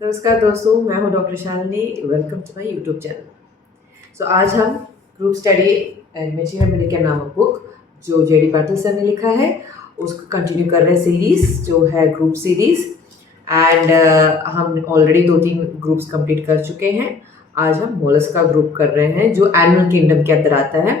नमस्कार दोस्तों, मैं हूं doctor Shalini. Welcome to my YouTube channel. आज हम group study and machine American नामक बुक जो जेडी पाटिल सर ने लिखा है उसको कंटिन्यू कर रहे हैं। सीरीज जो है ग्रुप सीरीज एंड हम ऑलरेडी 2-3 ग्रुप्स कंप्लीट कर चुके हैं। आज हम मोलस्क का ग्रुप कर रहे हैं जो एनिमल किंगडम के अंदर आता है।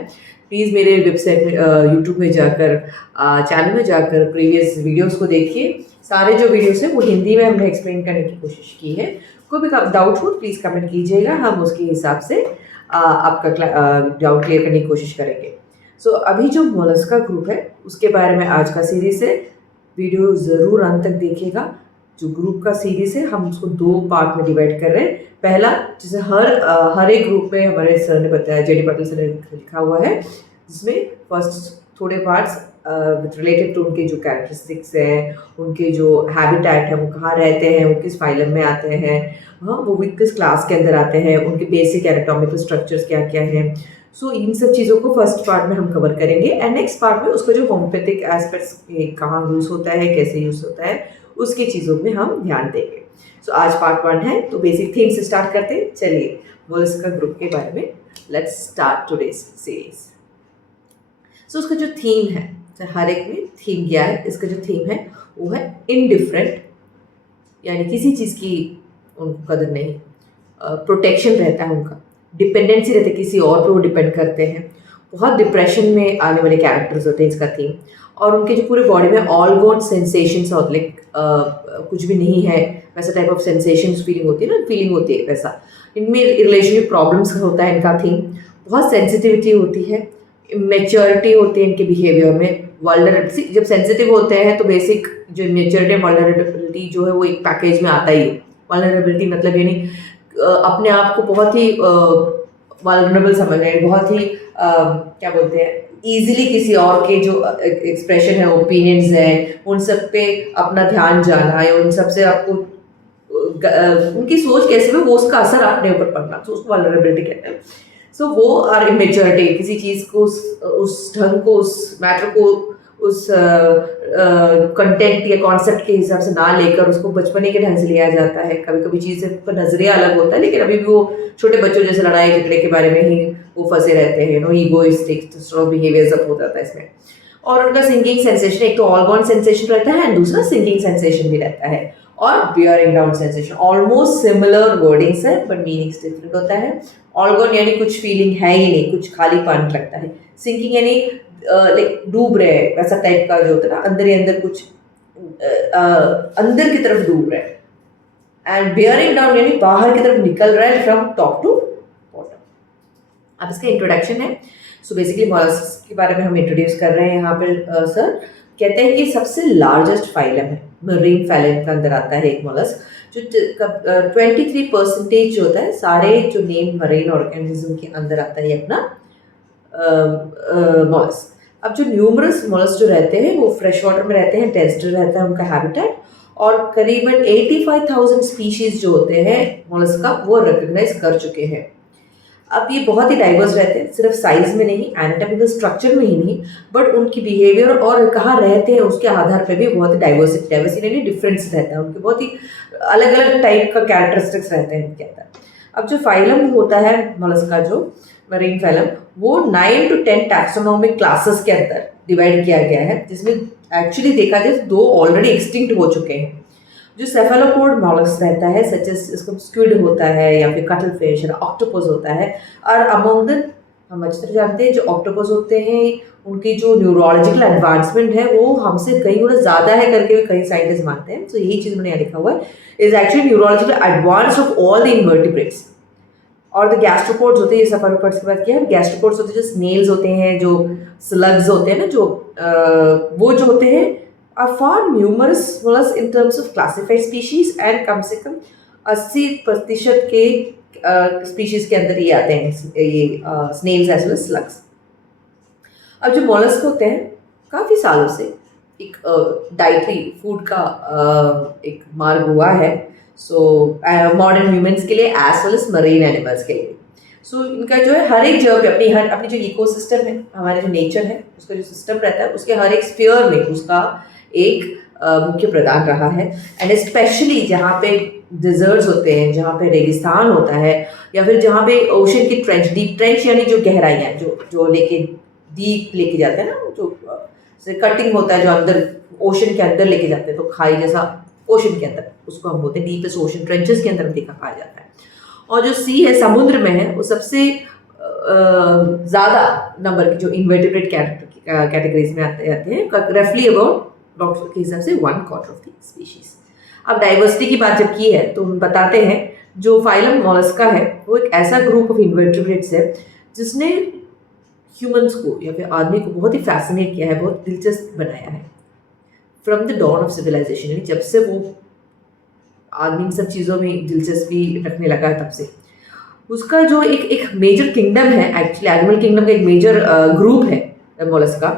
प्लीज़ मेरे वेबसाइट में यूट्यूब में जाकर चैनल में जाकर प्रीवियस वीडियोस को देखिए। सारे जो वीडियोस हैं वो हिंदी में हमने एक्सप्लेन करने की कोशिश की है। कोई भी डाउट हो प्लीज़ कमेंट कीजिएगा, हम उसके हिसाब से आपका डाउट क्लियर करने की कोशिश करेंगे। अभी जो मोलस्क का ग्रुप है उसके बारे में आज का सीरीज है। वीडियो ज़रूर अंत तक देखिएगा। जो ग्रुप का सीरीज है हम उसको 2 पार्ट में डिवाइड कर रहे हैं। पहला, जैसे हर एक ग्रुप में हमारे सर ने बताया, जेडी पाटिल सर ने लिखा हुआ है, जिसमें फर्स्ट थोड़े पार्ट्स विथ रिलेटेड टू उनके जो कैरेक्टरिस्टिक्स हैं, उनके जो हैबिटेट है, वो कहाँ रहते हैं, वो किस फाइलम में आते हैं, हाँ वो विद किस क्लास के अंदर आते हैं, उनके बेसिक एनाटॉमिकल स्ट्रक्चर्स क्या क्या हैं। इन सब चीज़ों को फर्स्ट पार्ट में हम कवर करेंगे एंड नेक्स्ट पार्ट में उसका जो होम्योपैथिक एस्पेक्ट्स कहाँ यूज़ होता है, कैसे यूज़ होता है, उसकी चीज़ों में हम ध्यान देंगे। आज पार्ट 1 है, तो बेसिक थीम से स्टार्ट करते हैं। चलिए मोलस्क का ग्रुप के बारे में लेट्स स्टार्ट टुडेज सीरीज। उसका जो थीम है, हर एक में थीम क्या है, इसका जो थीम है वो है इनडिफरेंट, यानी किसी चीज़ की उनको कदर नहीं, प्रोटेक्शन रहता है उनका, डिपेंडेंसी रहती है, किसी और पे वो डिपेंड करते हैं, बहुत डिप्रेशन में आने वाले कैरेक्टर्स होते हैं इसका थीम। और उनके जो पूरे बॉडी में ऑल गॉन सेंसेशंस होते, लाइक कुछ भी नहीं है वैसा टाइप ऑफ सेंसेशंस फीलिंग होती है ना, फीलिंग होती है वैसा। इनमें रिलेशनशिप प्रॉब्लम्स होता है इनका थीम, बहुत सेंसिटिविटी होती है, मेच्योरिटी होती है इनके बिहेवियर में, वल्नरेबिलिटी। जब सेंसिटिव होते हैं तो बेसिक जो मेच्योरिटी वल्नरेबिलिटी जो है वो एक पैकेज में आता ही है। वल्नरेबिलिटी मतलब यानी अपने आप को बहुत ही वल्नरेबल समझ रहे हैं, बहुत ही क्या बोलते हैं, ईजिली किसी और के जो एक्सप्रेशन है, ओपिनियंस हैं, उन सब पे अपना ध्यान जाना है, उन सब से आपको उनकी सोच कैसे हो वो उसका असर अपने ऊपर पड़ना, तो उसको वल्नरेबिलिटी कहते हैं। वो आर इमेच्योरिटी, किसी चीज़ को उस ढंग को, उस मैटर को, उस कंटेंट या कॉन्सेप्ट के हिसाब से ना लेकर उसको बचपने के ढंग से लिया जाता है। कभी कभी चीज़ें का नजरिया अलग होता है, लेकिन अभी भी वो छोटे बच्चों जैसे लड़ाई झगड़े के बारे में ही वो फंसे रहते हैं, नो ईगोइस्टिक बिहेवियर सब हो जाता है इसमें। और उनका सिंगिंग सेंसेशन, एक तो ऑल गॉन सेंसेशन रहता है एंड दूसरा सिंगिंग सेंसेशन भी रहता है, और bearing down sensation. Almost similar wordings है बट मीनिंग्स डिफरेंट होता है। ऑल गॉन यानी कुछ फीलिंग है ही नहीं, कुछ खालीपन लगता है। सिंकिंग यानी लाइक डूब रहे हैं, वैसा टाइप का जो होता है ना, अंदर ही अंदर कुछ अंदर की तरफ डूब रहे हैं। एंड बियरिंग डाउन यानी बाहर की तरफ निकल रहा है, फ्रॉम टॉप टू बॉटम। अब इसका इंट्रोडक्शन है। बेसिकली मोलस्क के बारे में हम इंट्रोड्यूस कर रहे हैं यहाँ पे। सर कहते हैं कि सबसे लार्जेस्ट फाइलम है, मरीन फाइलम का अंदर आता है एक मोलस्क, जो 23% जो होता है सारे जो नेम मरीन ऑर्गेनिज्म के अंदर आता है अपना मोलस्क। अब जो न्यूमरस मोलस्क जो रहते हैं वो फ्रेश वाटर में रहते हैं, टेरेस्ट्रियल रहता है उनका हैबिटेट, और करीबन 85,000 स्पीशीज जो होते हैं मोलस्क का वो रिकग्नाइज कर चुके हैं। अब ये बहुत ही डाइवर्स रहते हैं, सिर्फ साइज में नहीं, एनाटॉमिकल स्ट्रक्चर में ही नहीं, बट उनकी बिहेवियर और कहाँ रहते हैं उसके आधार पर भी बहुत ही डाइवर्सिटी यानी डिफरेंस रहता है, उनके बहुत ही अलग अलग टाइप का कैरेक्टरिस्टिक्स रहते हैं इनके अंदर। अब जो फाइलम होता है मोलस्क का, जो मरीन फाइलम, वो 9 to 10 टैक्सोनॉमिक क्लासेस के अंदर डिवाइड किया गया है, जिसमें एक्चुअली देखा जाए तो 2 ऑलरेडी एक्सटिंक्ट हो चुके हैं। जो सेफेलोपोड मॉलस्क रहता है, सच एज इसको स्क्विड होता है या फिर कटल फिश या ऑक्टोपस होता है, और अमंग द, हम अच्छी तरह जानते हैं जो ऑक्टोपस होते हैं उनकी जो न्यूरोलॉजिकल एडवांसमेंट है वो हमसे कई गुना ज़्यादा है करके भी कई साइंटिस्ट मानते हैं। यही चीज़ मैंने यहाँ लिखा हुआ है, is actually neurological advance of all the invertebrates. और द गैस्ट्रोपोड्स होते हैं, ये सेफेलोपोड्स की बात किया है। गैस्ट्रोपोड्स होते हैं जो स्नेल्स होते हैं, जो स्लग्स होते हैं ना, जो वो जो होते हैं are far numerous mollusks in terms of classified species, and कम से कम 80% के स्पीशीज के अंदर ये आते हैं, ये snails as well as slugs. अब जो मोलस्क होते हैं काफ़ी सालों से एक डाइटरी फूड का एक मार्ग हुआ है, मॉडर्न ह्यूमंस के लिए as well as marine animals के लिए। इनका जो है हर एक जगह पे अपनी जो इकोसिस्टम है, हमारे जो नेचर है, उसका जो सिस्टम रहता है, उसके हर एक स्फीयर में उसका एक मुख्य प्रदान रहा है। एंड स्पेशली जहाँ पे डिजर्ट्स होते हैं, जहाँ पे रेगिस्तान होता है, या फिर जहाँ पे ओशन की ट्रेंच, डीप ट्रेंच यानी जो गहराइयाँ जो लेके डीप लेके जाते हैं ना, जो कटिंग होता है जो अंदर ओशन के अंदर लेके जाते हैं, तो खाई जैसा ओशन के अंदर, उसको हम बोलते हैं डीपेस्ट ओशन ट्रेंचेस के अंदर देखा पाया जाता है। और जो सी है, समुद्र में है, वो सबसे ज़्यादा नंबर की जो इन्वर्टिब्रेट कैटेगरीज में आते हैं, रफली अबाउट डॉक्टर के हिसाब से 1/4 ऑफ द स्पीशीज। अब डाइवर्सिटी की बात जब की है तो हम बताते हैं जो फाइलम मोलस्का है वो एक ऐसा ग्रुप ऑफ इन्वर्टिब्रेट्स है जिसने ह्यूमंस को या फिर आदमी को बहुत ही फैसिनेट किया है, बहुत दिलचस्प बनाया है। From the dawn of civilisation, यानी जब से वो आदमी इन सब चीज़ों में दिलचस्पी रखने लगा तब से उसका जो एक मेजर किंगडम है, एक्चुअली एनिमल किंगडम का एक मेजर ग्रुप है मोलस्का।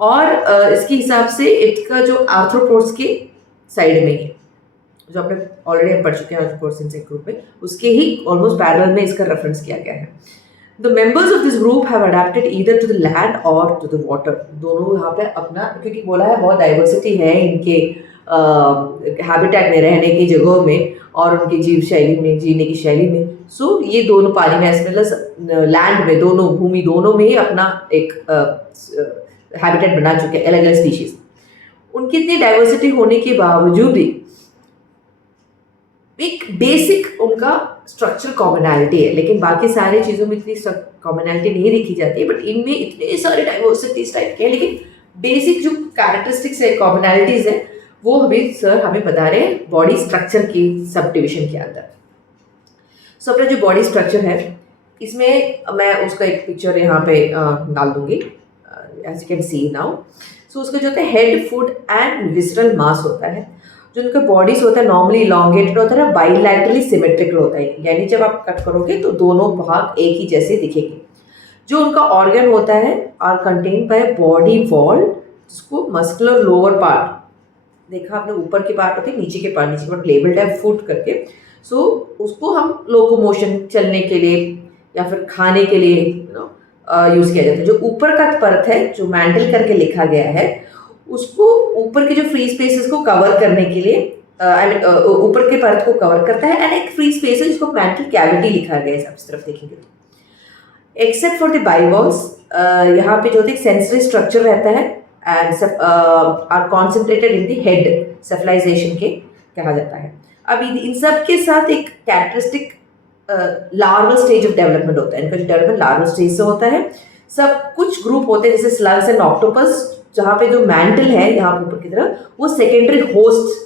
और इसके हिसाब से इसका जो आर्थ्रोपोड्स के साइड में ही है, जो आपने ऑलरेडी हम पढ़ चुके हैं आर्थ्रोपोड्स इंसेक्ट ग्रुप में, उसके ही ऑलमोस्ट पैरेलल में इसका रेफरेंस किया गया है। The members of this group have adapted either to the land और टू द वाटर। दोनों यहाँ पे अपना, क्योंकि बोला है बहुत डाइवर्सिटी है इनके हैबिटेट में, रहने की जगहों में और उनकी जीव शैली में, जीने की शैली में। सो ये दोनों पानी में एज वेल एज लैंड में, दोनों भूमि दोनों में ही अपना एक हैबिटेट बना चुके हैं, अलग अलग स्पीशीज। उनकी इतनी डाइवर्सिटी होने के बावजूद भी एक बेसिक उनका स्ट्रक्चर कॉमनैलिटी है, लेकिन बाकी सारी चीज़ों में इतनी कॉमनैलिटी नहीं दिखी जाती। बट इनमें इतने सारे डाइवर्सिटीज टाइप के हैं, लेकिन बेसिक जो कैरेक्टरिस्टिक्स है, कॉमनैलिटीज है, वो हमें बता रहे हैं बॉडी स्ट्रक्चर की सब डिविजन के अंदर। सो अपना जो बॉडी स्ट्रक्चर है, इसमें मैं उसका एक पिक्चर यहाँ पे डाल दूंगी, as you can see now. So उसका जो होता है head, foot and visceral mass होता है। जो उनका बॉडीज होता है नॉर्मली इलॉन्गेटेड होता है, बाइलैटरली सिमेट्रिकल होता है, यानी जब आप कट करोगे तो दोनों भाग एक ही जैसे दिखेंगे। जो उनका ऑर्गन होता है are contain by body wall, जिसको मस्कुलर लोअर पार्ट, देखा आपने ऊपर के पार्ट होते हैं, नीचे के पार्ट लेबल्ड है फुट करके। सो उसको हम लोकोमोशन, चलने के लिए या फिर खाने के लिए यूज़ किया जाता है। जो ऊपर का परत है, जो मैंटल करके लिखा गया है, उसको ऊपर के जो फ्री स्पेसेस को कवर करने के लिए, ऊपर के परत को कवर करता है। एंड एक फ्री स्पेस है जिसको मैंटल कैविटी लिखा गया है, आप तरफ देखेंगे तो। एक्सेप्ट फॉर द बाइवॉल्स, यहाँ पे जो होता है सेंसरी स्ट्रक्चर रहता है and are concentrated in the head, cephalization के कहा जाता है। अब इन सब के साथ एक characteristic larval stage of development होता है। इनका जो डेवलपमेंट लार्वल स्टेज से होता है। सब कुछ ग्रुप होते हैं जैसे स्लग्स एंड ऑक्टोपस, जहाँ पे जो मैंटल है यहाँ ऊपर की तरफ, वो सेकेंडरी होस्ट,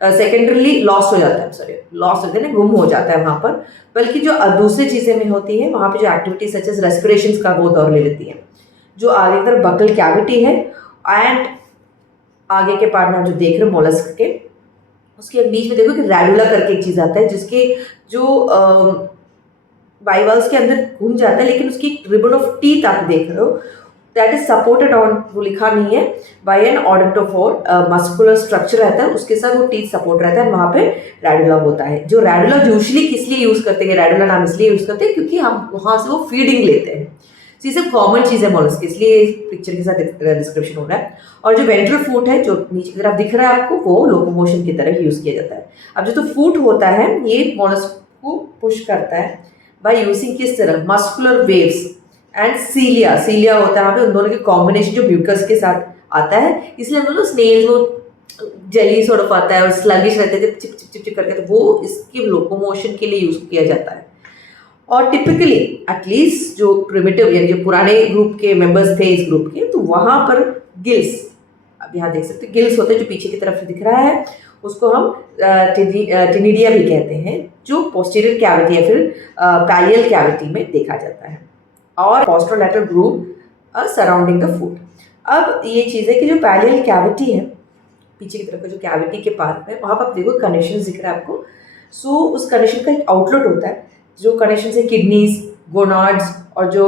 सेकेंडरली लॉस्ट हो जाता है, लॉस्ट होते हैं, गुम हो जाता है वहाँ पर। बल्कि जो दूसरी चीज़ें में होती है, वहाँ पे जो एक्टिविटी सच एज रेस्पिरेशन का वो दौर ले लेती है। जो आगे की तरफ बकल कैविटी है एंड आगे के पार्ट में आप जो देख रहे हो मोलस्क के, उसके बीच में देखो कि रैडुला करके एक चीज़ आता है, जिसके जो बाइवल्स के अंदर घूम जाता है, लेकिन उसकी रिबन ऑफ टीथ आप देख रहे हो, दैट इज सपोर्टेड ऑन, वो लिखा नहीं है, बाय एन ऑडेंटोफोर मस्कुलर स्ट्रक्चर रहता है, उसके साथ वो टीथ सपोर्ट रहता है, वहाँ पे रैडुला होता है। जो रैडुला यूजली किस लिए यूज़ करते हैं, रैडुला नाम इसलिए यूज़ करते हैं क्योंकि हम वहाँ से वो फीडिंग लेते हैं। ये सब कॉमन चीज़ है मोलस्क, इसलिए पिक्चर के साथ डिस्क्रिप्शन हो रहा है। और जो वेंट्रल फूट है, जो नीचे की तरफ दिख रहा है आपको, वो लोकोमोशन की तरह यूज़ किया जाता है। अब जो तो फूट होता है, ये मोलस्क को पुश करता है बाय यूजिंग किस तरह, मस्कुलर वेव्स एंड सीलिया होता है वहाँ पे, उन दोनों के कॉम्बिनेशन जो म्यूकस के साथ आता है। इसलिए हम लोग स्नेल्स वो जेली सॉर्ट ऑफ आता है और स्लगिश रहते थे, चिप चिप चिप चिप करके, तो वो इसके लोकोमोशन के लिए यूज़ किया जाता है। और टिपिकली एटलीस्ट जो प्रिमिटिव यानी जो पुराने ग्रुप के मेंबर्स थे इस ग्रुप के, तो वहाँ पर गिल्स, अब यहाँ देख सकते हैं गिल्स होते हैं, जो पीछे की तरफ दिख रहा है उसको हम टिनिडिया भी कहते हैं, जो पोस्टीरियर कैविटी या फिर पैलियल कैविटी में देखा जाता है। और पोस्टरोलैटरल ग्रुप सराउंडिंग द फुट। अब ये चीज़ है कि जो पैलियल कैविटी है, पीछे की तरफ का जो कैविटी के पास में, वहाँ पर आप देखो कनेक्शन दिख रहा है आपको। सो उस कनेक्शन का एक आउटलेट होता है, जो कनेक्शन से किडनीज, गोनाड्स और जो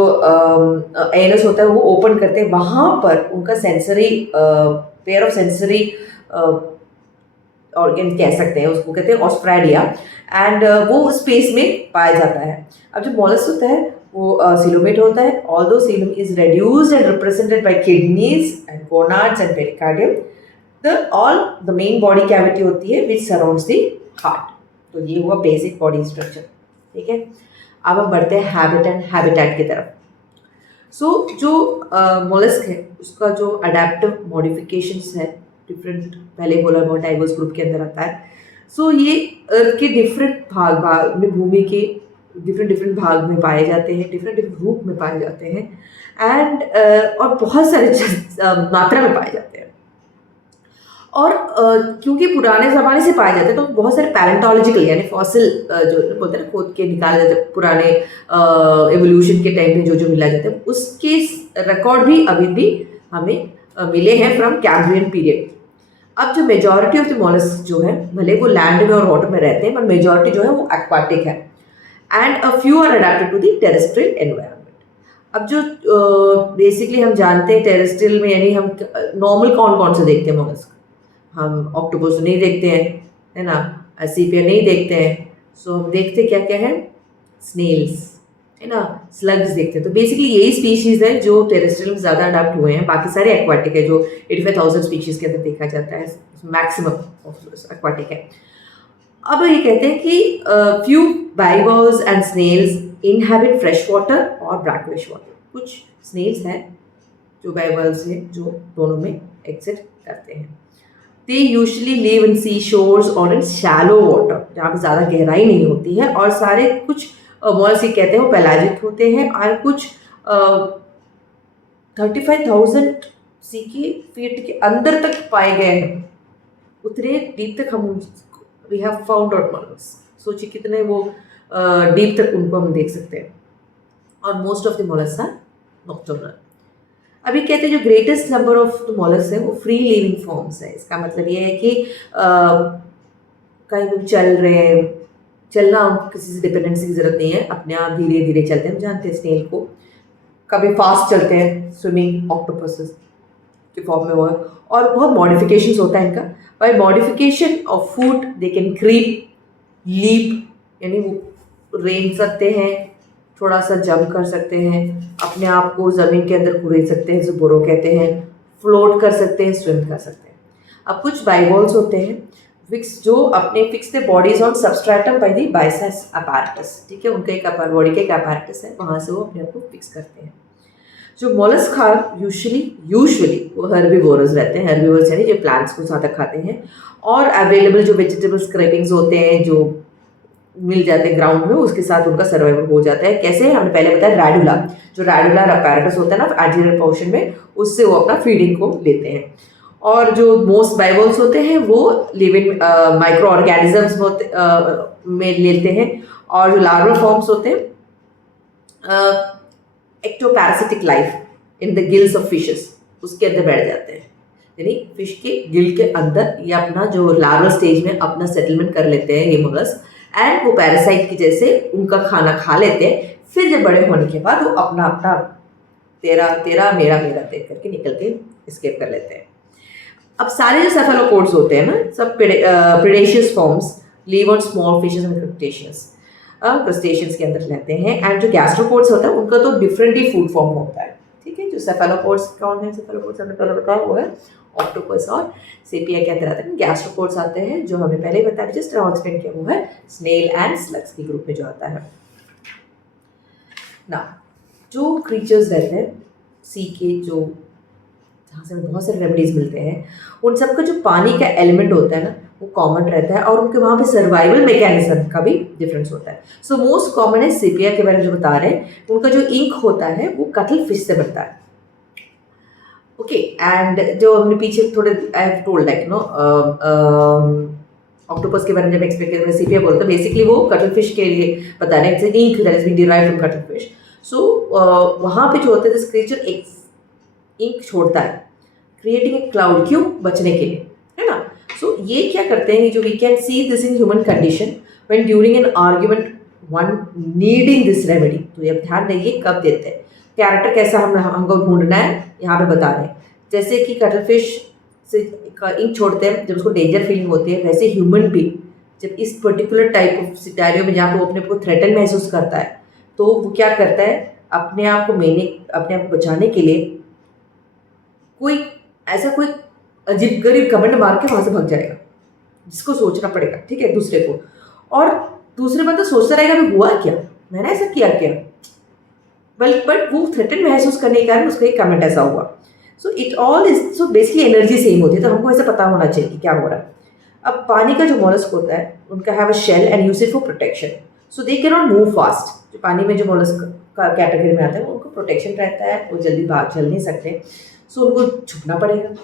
एनस होता है वो ओपन करते हैं। वहाँ पर उनका sensory pair of sensory organ कह सकते हैं, उसको कहते हैं ऑस्ट्रेडिया, एंड वो स्पेस में पाया जाता है। अब जो मोलस्क होता है वो सीलोमेट होता है, although coelom is reduced and represented by kidneys and gonads and pericardium, the main body cavity होती है विच सराउंड्स द हार्ट। तो ये हुआ बेसिक बॉडी स्ट्रक्चर, ठीक है। अब हम बढ़ते हैं हैबिट एंड हैबिटेट की तरफ। सो जो मोलस्क है उसका जो अडेप्टिव मॉडिफिकेशंस है डिफरेंट, पहले बोला बहुत डाइवर्स ग्रुप के अंदर आता है। सो ये अर्थ के डिफरेंट भाग में, भूमि के डिफरेंट भाग में पाए जाते हैं, डिफरेंट रूप में पाए जाते हैं एंड और बहुत सारे मात्रा में पाए जाते हैं। और क्योंकि पुराने ज़माने से पाए जाते हैं तो बहुत सारे पैलेंटोलॉजिकल यानी फॉसिल जो बोलते हैं ना, खोद के निकाले जाते हैं पुराने एवोल्यूशन के टाइम पे जो मिला जाता है, उसके रिकॉर्ड भी अभी भी हमें मिले हैं फ्रॉम कैम्ब्रियन पीरियड। अब जो मेजॉरिटी ऑफ द मोलस्क जो है, भले वो लैंड में और वाटर में रहते हैं, पर मेजॉरिटी जो है वो एक्वाटिक है and a few are adapted to the terrestrial environment. अब जो बेसिकली हम जानते हैं टेरेस्ट्रियल में, यानी हम नॉर्मल कौन कौन से देखते हैं मोलस्क, हम ऑक्टोपस नहीं देखते हैं, है ना, सीपिया नहीं देखते हैं। सो हम देखते क्या क्या है, स्नेल्स, है ना, स्लग्स देखते हैं। तो बेसिकली यही स्पीशीज है जो टेरेस्ट्रियल में ज़्यादा अडाप्ट हुए हैं, बाकी सारे एक्वाटिक है जो 85,000 स्पीशीज के अंदर देखा जाता है, मैक्सिमम एक्वाटिक है। अब ये कहते हैं कि few bivalves and snails inhabit fresh water और ब्रैकविश वाटर। कुछ स्नेल्स हैं जो बाइवर्स हैं जो दोनों में एग्जिस्ट करते हैं। They usually live in sea shores or in shallow water, जहाँ पे ज़्यादा गहराई नहीं होती है। और सारे कुछ मोलस्क कहते हैं वो पेलाजिक होते हैं और कुछ 35,000 सी की फीट के अंदर तक पाए गए हैं, उतने डीप तक हम we have found out mollusc. सोचिए कितने वो डीप तक उनको हम देख सकते हैं। और most of the mollusc are nocturnal. अभी कहते हैं जो greatest number of the mollusc है वो फ्री लिविंग फॉर्म्स है। इसका मतलब ये है कि कहीं भी चल रहे हैं, चलना किसी से डिपेंडेंसी की जरूरत नहीं है, अपने आप धीरे धीरे चलते हैं। हम जानते हैं स्नेल को, कभी फास्ट चलते हैं, स्विमिंग ऑक्टोपस के फॉर्म में वो है। और बहुत मॉडिफिकेशंस होता है इनका। By modification of food they can creep, leap, यानी वो रेंग सकते हैं, थोड़ा सा जंप कर सकते हैं, अपने आप को ज़मीन के अंदर कुरेद सकते हैं, जो बोरो कहते हैं, फ्लोट कर सकते हैं, स्विम कर सकते हैं। अब कुछ बाइवॉल्स होते हैं विक्स जो अपने fix the bodies on substratum by the biceps apparatus, ठीक है, उनका एक बॉडी का एक अपैरेटस है, वहाँ से वो अपने आप को फिक्स करते हैं। जो मोलस्क खार यूजुअली वो हर्बीवोरस रहते हैं, हर्बीवोरस यानी जो प्लांट्स को ज़्यादा खाते हैं। और अवेलेबल जो वेजिटेबल स्क्रैपिंग्स होते हैं जो मिल जाते हैं ग्राउंड में, उसके साथ उनका सर्वाइवल हो जाता है। कैसे, हमने पहले बताया रैडुला, जो रैडुलर अपैरेटस होता है ना एंटीरियर पोर्शन में, उससे वो अपना फीडिंग को लेते हैं। और जो मोस्ट बाइवल्स होते हैं वो लिविंग माइक्रो ऑर्गेनिजम्स में लेते हैं। और जो लार्वल फॉर्म्स होते हैं एक्टोपैरासिटिक life in the gills of fishes, उसके अंदर बैठ जाते हैं, यानी फिश के गिल के अंदर ये अपना जो लार्वल स्टेज में अपना सेटलमेंट कर लेते हैं ये मोलस्क। एंड वो पैरासाइट की जैसे उनका खाना खा लेते हैं। फिर जब बड़े होने के बाद वो अपना अपना तेरा मेरा देख करके निकल के एस्केप कर लेते हैं। अब सारे जो सेफेलोपोड्स होते हैं ना, सब predaceous forms live on small fishes and crustaceans के अंदर रहते हैं। एंड जो गैस्ट्रोपोड्स होता है उनका तो डिफरेंट ही फूड फॉर्म होता है, ठीक है। जो सेफेलोपोड्स कौन है, सेफेलोपोड्स हमने पहले बताया वो है ऑक्टोपस और सेपिया के अंदर आते हैं। गैस्ट्रोपोड्स आते हैं जो हमें पहले ही बताया, जस्ट एक्सप्लेन किया, वो है स्नेल एंड स्लग्स के ग्रुप में जो आता है ना। जो क्रीचर्स रहते हैं सी के, जो जहाँ से बहुत सारे रेमेडीज मिलते हैं, उन सबका जो पानी का एलिमेंट होता है ना वो कॉमन रहता है। और उनके वहाँ पे सर्वाइवल मैकेनिज्म का भी डिफरेंस होता है। सो मोस्ट कॉमन है सेपिया के बारे में जो बता रहे हैं, उनका जो इंक होता है वो कटल फिश से बनता है, ओके। एंड जो हमने पीछे थोड़े I have told like no octopus के बारे में जब एक्सप्लेन किया, सेपिया बोलते हैं बेसिकली वो कटल फिश के लिए बता रहे हैं, it's ink that is been derived from cuttlefish. So वहाँ पे जो होता है दिस क्रिएचर एक इंक छोड़ता है, क्रिएटिंग ए क्लाउड, क्यों, बचने के लिए, है ना। सो ये क्या करते हैं, जो we can see this in human condition when during an argument one needing this remedy. तो ये ध्यान रखिए कब देते हैं, कैरेक्टर कैसा हमको ढूंढना है यहाँ पे बता रहे हैं। जैसे कि कटल फिश से इंक छोड़ते हैं जब उसको डेंजर फीलिंग होती है, वैसे ह्यूमन भी जब इस पर्टिकुलर टाइप ऑफ सिनेरियो में जहाँ पे वो अपने को थ्रेटन महसूस करता है, तो वो क्या करता है, अपने आप को बचाने के लिए कोई अजीब गरीब कमेंट मार के वहाँ से भाग जाएगा, जिसको सोचना पड़ेगा, ठीक है, दूसरे को। और दूसरे बंदा सोचता रहेगा भी हुआ क्या, मैंने ऐसा किया क्या, बट वो थ्रेटन महसूस करने के कारण उसका एक कमेंट ऐसा हुआ। So it all is, so basically energy same होती है, तो हमको ऐसा पता होना चाहिए कि क्या हो रहा है। अब पानी का जो मॉलस्क होता है उनका have a shell and use it for protection, so they can not move fast. जो पानी में जो मॉलस्क का कैटेगरी में आता है उनको प्रोटेक्शन रहता है, वो जल्दी भाग चल नहीं सकते, सो उनको छुपना पड़ेगा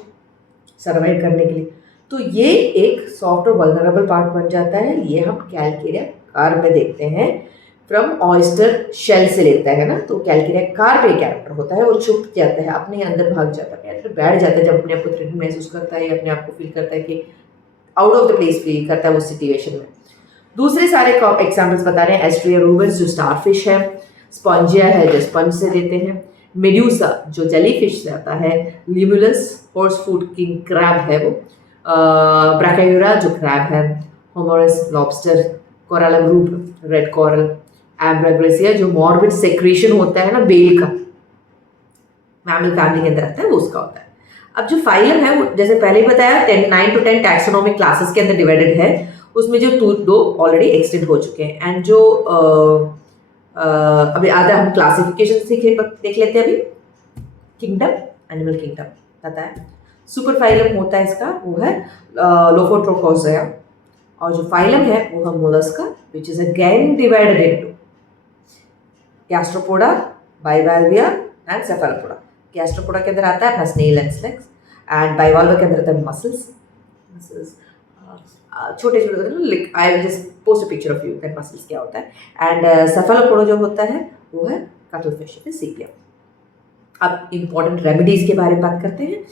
सर्वाइव करने के लिए। तो ये एक सॉफ्ट और वल्नरेबल पार्ट बन जाता है। ये हम कैलकेरिया कार में देखते हैं, फ्रॉम ऑयस्टर शेल से लेता है ना, तो कैलकेरिया कार पे कैरेक्टर होता है, वो छुप जाता है, अपने अंदर भाग जाता है, अपने अंदर बैठ जाता है, जब अपने आप को थ्रेटन महसूस करता है या अपने आप को फील करता है कि out of the place feel करता है उस सिचुएशन में। दूसरे सारे एग्जाम्पल्स बता रहे हैं, एस्ट्रिया रूबेंस जो स्टारफिश है, स्पॉन्जिया है जो स्पंज से देते हैं, मेड्यूसा जो जेलीफिश से आता है, Limulus horse food king crab है वो, ब्रैकायूरा जो क्रैब है, होमोरस लॉबस्टर, कोराला ग्रुप रेड कोरल, एम्ब्राग्रेसिया जो मॉर्बिड सेक्रेशन होता है ना बेल का, मैमल फैमिली के अंदर आता है, वो उसका होता है। अब जो फाइलम है वो जैसे पहले ही बताया 9 to 10 टैक्सोनॉमिक क्लासेस के अंदर डिवाइडेड है, उसमें जो 2 ऑलरेडी एक्सटेंड हो चुके हैं। एंड जो अभी आधा हम क्लासिफिकेशन देख लेते हैं अभी। किंगडम, एनिमल किंगडम पता है, सुपर फाइलम होता है इसका, वो है लोफोट्रोकोज़ोआ, और जो फाइलम है वो है Mollusca which is again divided into Gastropoda, Bivalvia and Cephalopoda. Gastropoda के अंदर आता है अपना snail and slugs, and Bivalvia के अंदर आता है मसल्स, छोटे छोटे होते हैं, I will just post a picture of you that mussels क्या होता है। एंड सेफालोपोडा जो होता है वो है कटलफिश सीपिया। अब इम्पॉर्टेंट रेमेडीज के बारे में बात करते हैं।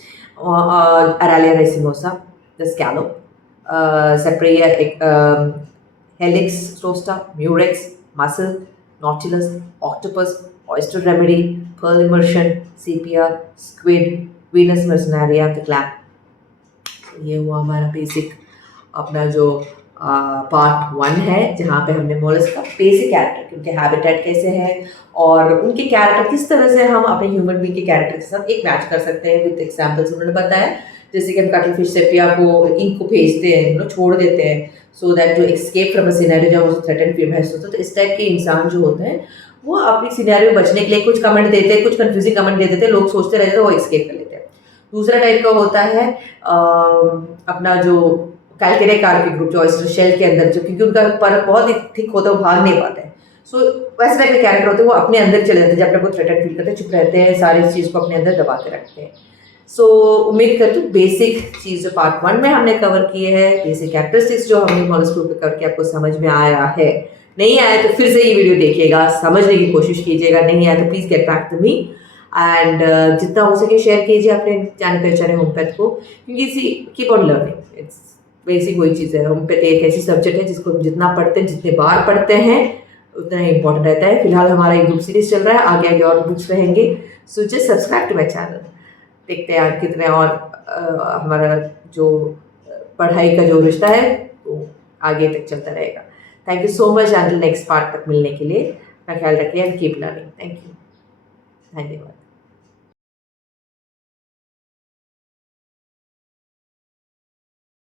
अरालिया रेसिमोसा, द स्कैलोप, सेप्रिया हेलिक्स रोस्टा, murex, mussel, nautilus, octopus, oyster remedy, pearl immersion, sepia, squid, Venus mercenaria, the clam. ये हुआ हमारा बेसिक अपना जो पार्ट 1 है, जहाँ पे हमने मोलस्क का बेसिक कैरेक्टर, उनके हैबिटेट कैसे है और उनके कैरेक्टर किस तरह से हम अपने ह्यूमन बीइंग के कैरेक्टर के साथ एक मैच कर सकते हैं विद एग्जांपल्स उन्होंने बताया। जैसे कि हम कटलफिश सेपिया को इंक को भेजते हैं, छोड़ देते हैं, सो दैट जो एस्केप फ्रॉम अ सिनेरियो जब उसको थ्रेटन फील महसूस होता है, तो इस टाइप के इंसान जो होते हैं वो अपनी सिनेरियो में बचने के लिए कुछ कमेंट देते हैं, कुछ कंफ्यूजिंग कमेंट दे देते हैं, लोग सोचते रहते हैं, वो एस्केप कर लेते हैं। दूसरा टाइप का होता है अपना जो कैलकेरिया कार के ग्रुप जो ऑयस्टर शेल के अंदर, जो क्योंकि उनका पर बहुत ही थिक होता है, वो भाग नहीं पाते हैं, सो वैसे टाइप के कैरेक्टर होते हैं, वो अपने अंदर चले जाते हैं, जब अपने को थ्रेटन फील करते हैं, चुप रहते हैं, सारी चीज़ को अपने अंदर दबा के रखते हैं। सो उम्मीद करती हूँ बेसिक चीज़ जो पार्ट 1 में हमने कवर किए हैं, बेसिक कैरेक्टरिस्टिक्स जो हमने मोलस्क ग्रुप में कवर किया, आपको समझ में आया है। नहीं आया तो फिर से ये वीडियो देखिएगा, समझने की कोशिश कीजिएगा, नहीं आया तो please get back to me, and जितना हो सके शेयर कीजिए अपने जाने पहचाने होम्योपैथ को, क्योंकि इसी keep on learning, it's basic वही चीज़ है। होम्योपैथ एक ऐसी सब्जेक्ट है जिसको हम जितना पढ़ते हैं, जितने बार पढ़ते हैं, उतना ही इंपॉर्टेंट रहता है। फिलहाल हमारा एक ग्रुप सीरीज चल रहा है, आगे आगे और बुक्स रहेंगे, so just subscribe to my channel. देखते हैं आज कितने और हमारा जो पढ़ाई का जो रिश्ता है वो आगे तक चलता रहेगा। Thank you so much, until next part तक मिलने के लिए अपना ख्याल रखिए and keep learning. Thank you, धन्यवाद।